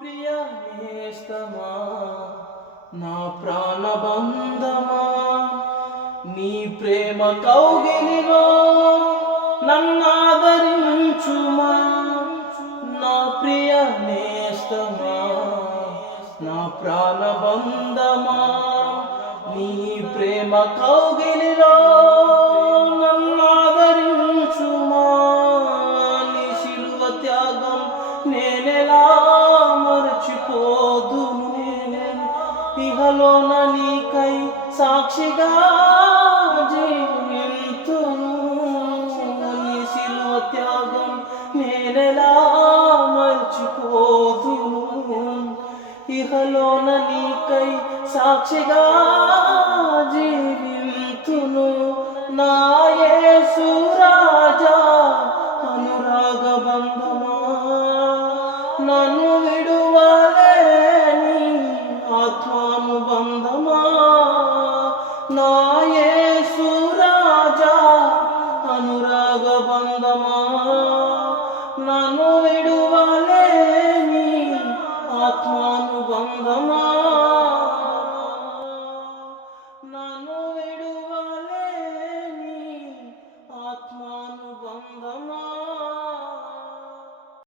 ప్రియ నేస్తమా, నా ప్రాణబంధమా, నీ ప్రేమ కౌగిలిలో నన్నాదరించుమా. నా ప్రియ నేస్తమా, నా ప్రాణబంధమా, నీ ప్రేమ కౌగిలిలో నన్నాదరించుమా. నీ శిలువ త్యాగం నేనెలా మరచిపోదును, ఇహలోన నీకై సాక్షిగా జీవింతును. నీ శిలువ త్యాగం నేనెలా మరచిపోదును, ఇహలోన నీకై సాక్షిగా జీవింతును. నా యేసు రాజా అనురాగ బంధమా, నన్ను విడువలేని ఆత్మానుబంధమా. నా యేసు రాజా అనురాగ బంధమా, నన్ను విడువలేని ఆత్మానుబంధమా. నన్ను విడువ